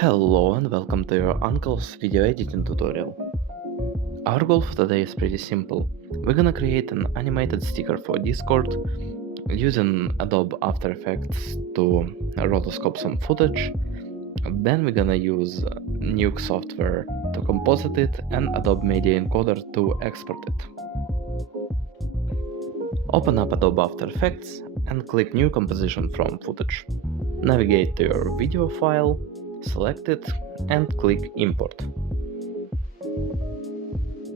Hello and welcome to your uncle's video editing tutorial. Our goal for today is pretty simple. We're gonna create an animated sticker for Discord using Adobe After Effects to rotoscope some footage. Then we're gonna use Nuke software to composite it and Adobe Media Encoder to export it. Open up Adobe After Effects and click New Composition from Footage. Navigate to your video file, select it and click Import.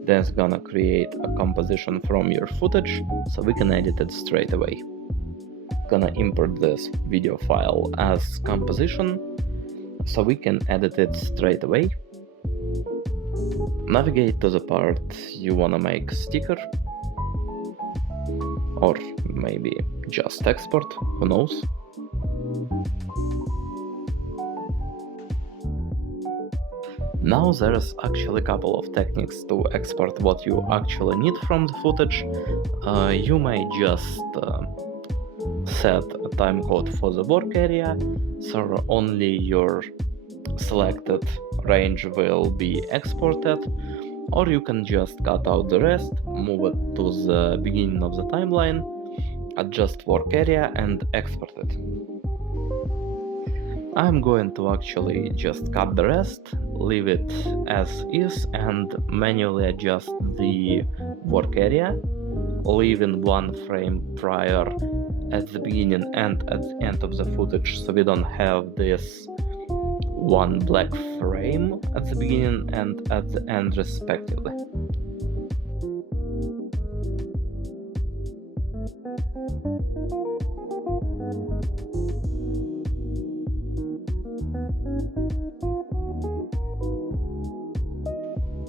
Then it's gonna create a composition from your footage so we can edit it straight away. Gonna import this video file as composition so we can edit it straight away. Navigate to the part you wanna make sticker, or maybe just export, who knows. Now there's actually a couple of techniques to export what you actually need from the footage. You may just set a timecode for the work area, so only your selected range will be exported, or you can just cut out the rest, move it to the beginning of the timeline, adjust work area and export it. I'm going to actually just cut the rest, leave it as is and manually adjust the work area, leaving one frame prior at the beginning and at the end of the footage so we don't have this one black frame at the beginning and at the end respectively.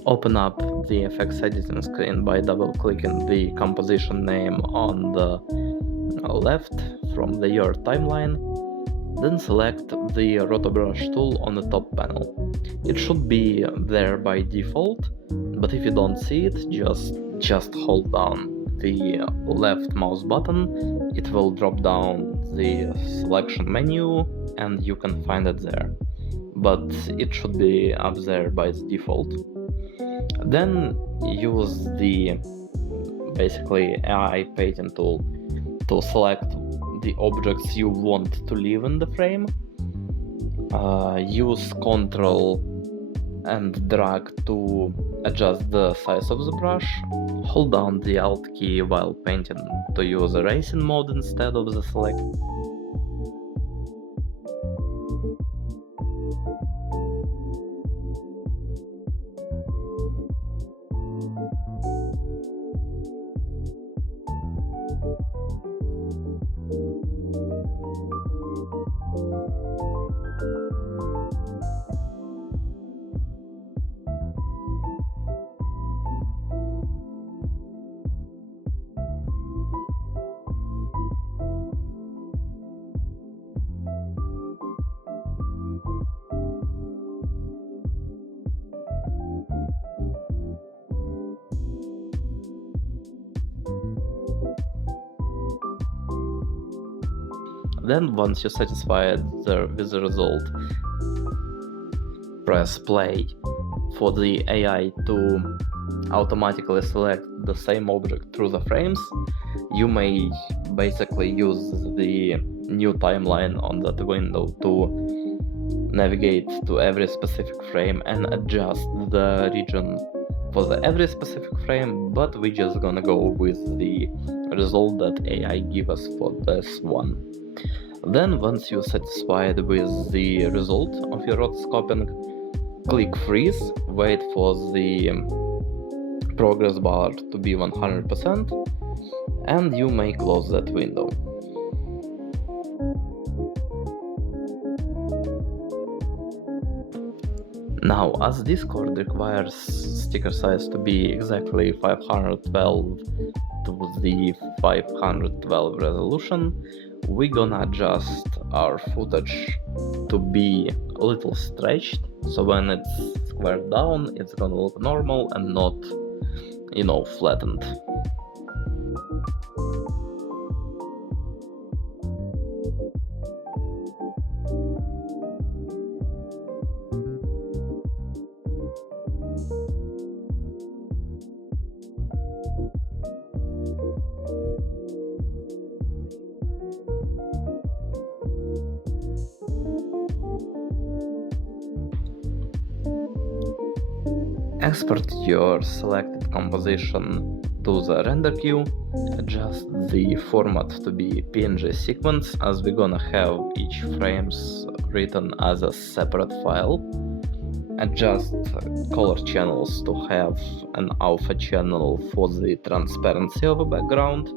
Open up the effects editing screen by double-clicking the composition name on the left from your timeline, then select the Rotobrush tool on the top panel. It should be there by default, but if you don't see it, just hold down the left mouse button, it will drop down the selection menu and you can find it there, but it should be up there by the default. Then use the basically AI painting tool to select the objects you want to leave in the frame. Use Ctrl and drag to adjust the size of the brush. Hold down the Alt key while painting to use erasing mode instead of the select. Then once you're satisfied with the result, press play for the AI to automatically select the same object through the frames. You may basically use the new timeline on that window to navigate to every specific frame and adjust the region for every specific frame, but we're just gonna go with the result that AI give us for this one. Then once you're satisfied with the result of your rotoscoping, click freeze, wait for the progress bar to be 100% and you may close that window. Now, as Discord requires sticker size to be exactly 512 to the 512 resolution, we're gonna adjust our footage to be a little stretched, so when it's squared down, it's gonna look normal and not, flattened. Export your selected composition to the render queue, adjust the format to be PNG sequence, as we're gonna have each frames written as a separate file. Adjust color channels to have an alpha channel for the transparency of a background.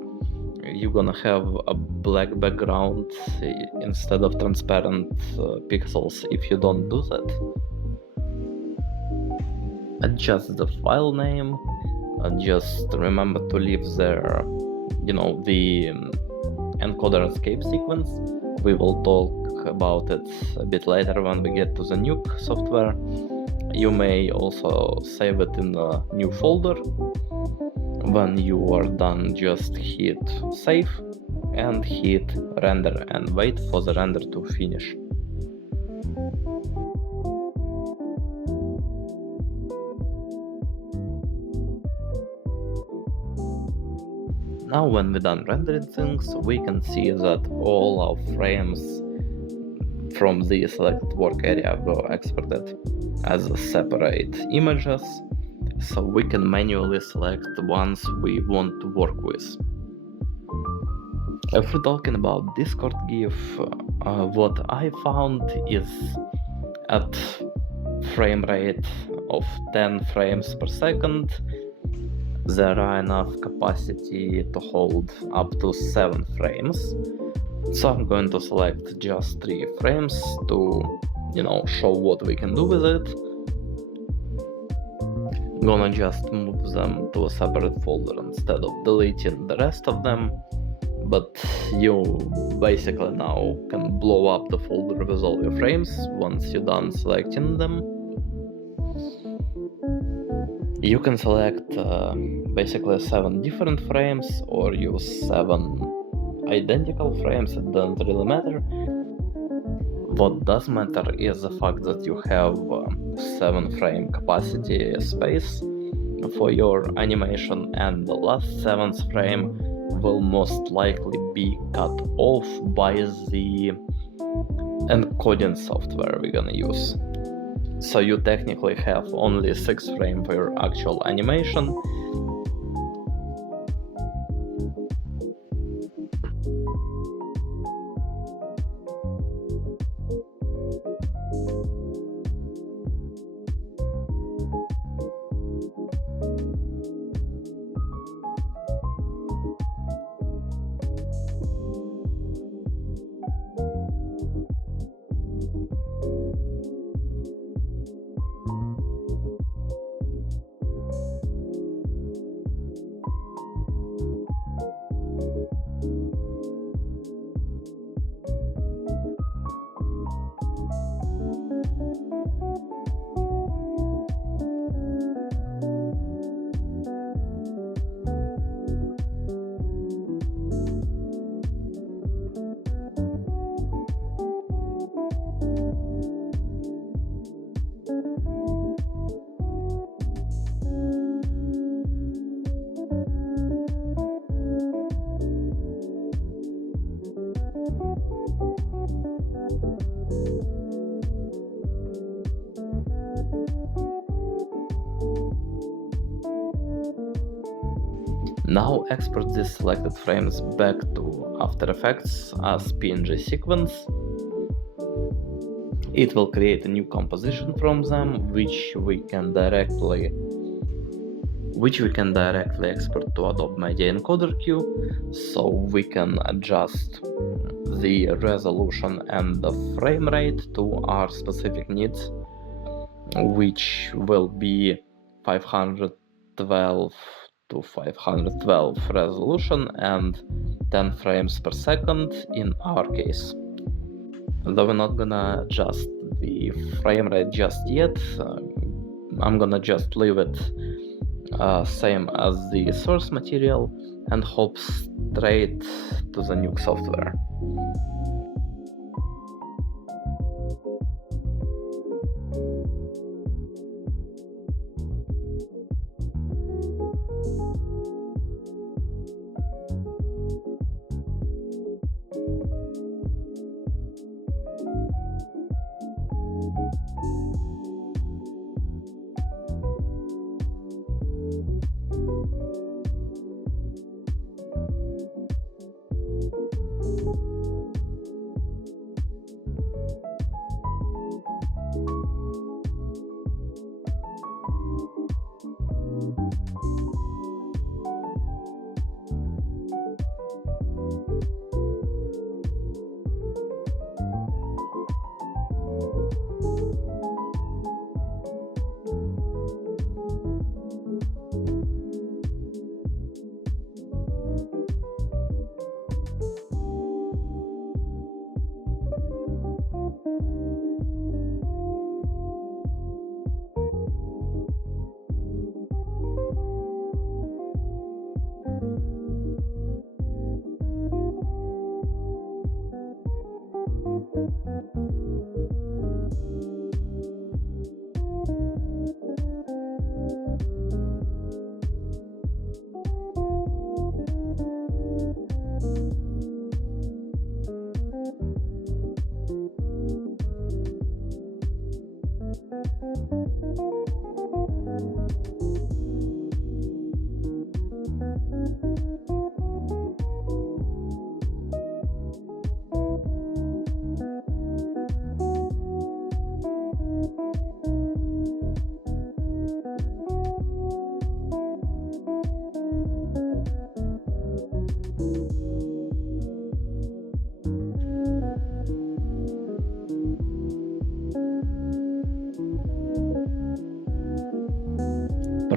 You're gonna have a black background instead of transparent pixels if you don't do that. Adjust the file name. Just remember to leave there, the encoder escape sequence. We will talk about it a bit later when we get to the nuke software. You may also save it in a new folder. When you are done, just hit save and hit render and wait for the render to finish. Now when we're done rendering things, we can see that all our frames from the selected work area were exported as separate images, so we can manually select the ones we want to work with. If we're talking about Discord GIF, what I found is at frame rate of 10 frames per second, there are enough capacity to hold up to 7 frames. So I'm going to select just 3 frames to, show what we can do with it. I'm gonna just move them to a separate folder instead of deleting the rest of them. But you basically now can blow up the folder with all your frames once you're done selecting them. You can select basically 7 different frames or use 7 identical frames, it doesn't really matter. What does matter is the fact that you have 7 frame capacity space for your animation, and the last 7th frame will most likely be cut off by the encoding software we're gonna use. So you technically have only 6 frames for your actual animation. Now export these selected frames back to After Effects as PNG sequence. It will create a new composition from them, which we can directly export to Adobe Media Encoder queue, so we can adjust the resolution and the frame rate to our specific needs, which will be 512 to 512 resolution and 10 frames per second in our case. Though we're not gonna adjust the frame rate just yet, I'm gonna just leave it same as the source material and hop straight to the nuke software.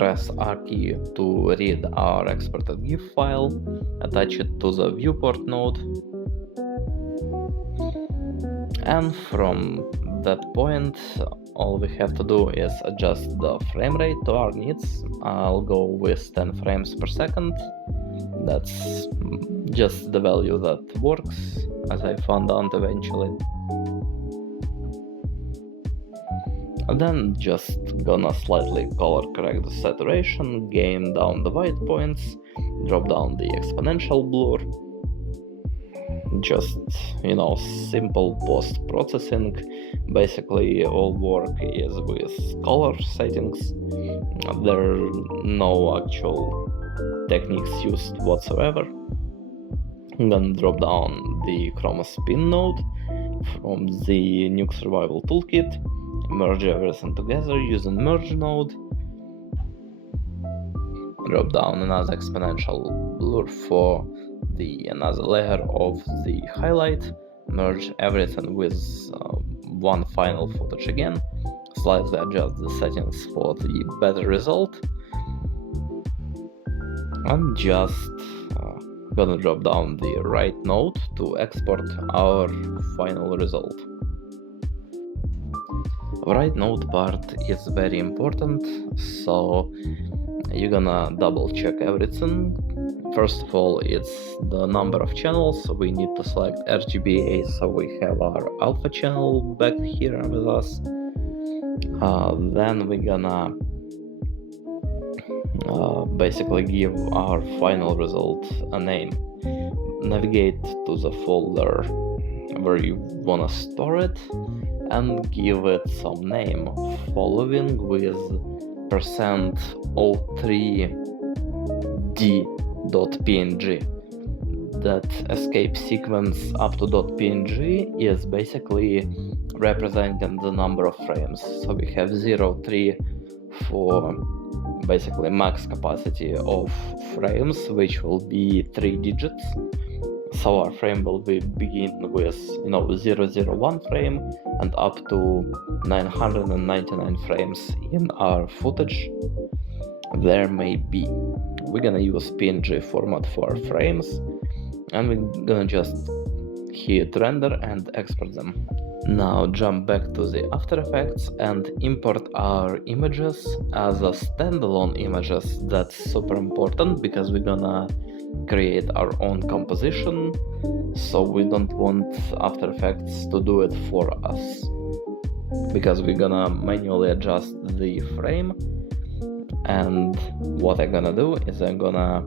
press R key to read our exported GIF file, attach it to the viewport node, and from that point all we have to do is adjust the frame rate to our needs. I'll go with 10 frames per second. That's just the value that works, as I found out eventually. And then just gonna slightly color correct the saturation, gain down the white points, drop down the exponential blur. Just, simple post-processing. Basically all work is with color settings. There are no actual techniques used whatsoever. I'm gonna drop down the chroma spin node from the Nuke Survival Toolkit, merge everything together using merge node, drop down another exponential blur for the another layer of the highlight, merge everything with one final footage again, slightly adjust the settings for the better result, and just gonna drop down the right node to export our final result. Right node part is very important, so you're gonna double check everything. First of all, it's the number of channels. We need to select RGBA, so we have our alpha channel back here with us. Then we're gonna basically give our final result a name. Navigate to the folder where you wanna store it and give it some name, following with %03d.png. That escape sequence up to .png is basically representing the number of frames. So we have 0.3 for basically max capacity of frames, which will be 3 digits. So our frame will begin with 001 frame and up to 999 frames in our footage. There may be. We're gonna use PNG format for our frames, and we're gonna just hit render and export them. Now jump back to the After Effects and import our images as a standalone images. That's super important because we're gonna create our own composition, so we don't want After Effects to do it for us, because we're gonna manually adjust the frame. And what I'm gonna do is I'm gonna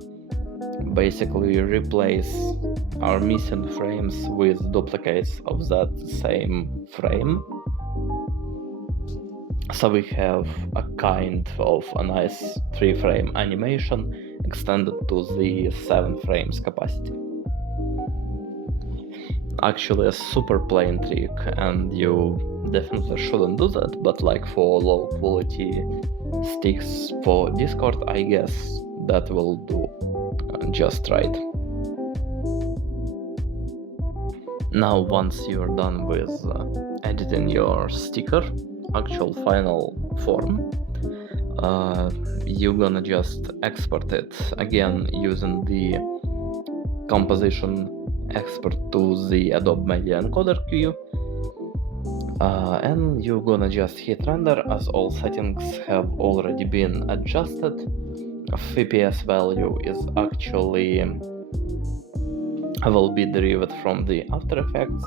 basically replace our missing frames with duplicates of that same frame, so we have a kind of a nice 3-frame animation extended to the 7 frames capacity. Actually a super plain trick, and you definitely shouldn't do that, but like for low quality sticks for Discord, I guess that will do just right. Now once you're done with editing your sticker actual final form, you're gonna just export it again using the composition export to the Adobe Media Encoder queue, and you're gonna just hit render as all settings have already been adjusted. FPS value is actually will be derived from the After Effects,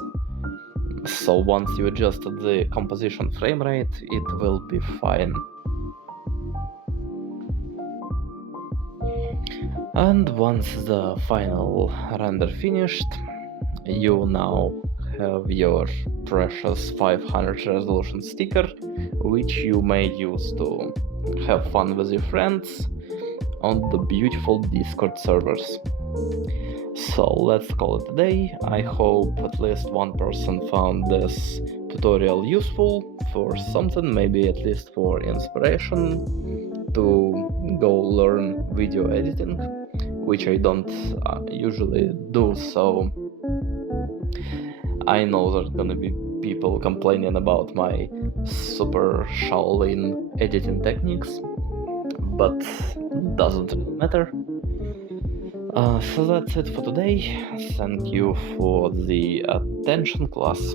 so once you adjusted the composition frame rate, it will be fine. And once the final render finished, you now have your precious 500 resolution sticker, which you may use to have fun with your friends on the beautiful Discord servers. So let's call it a day. I hope at least one person found this tutorial useful for something, maybe at least for inspiration to go learn video editing, which I don't usually do, so I know there's gonna be people complaining about my super Shaolin editing techniques, but doesn't really matter. So that's it for today. Thank you for the attention, class.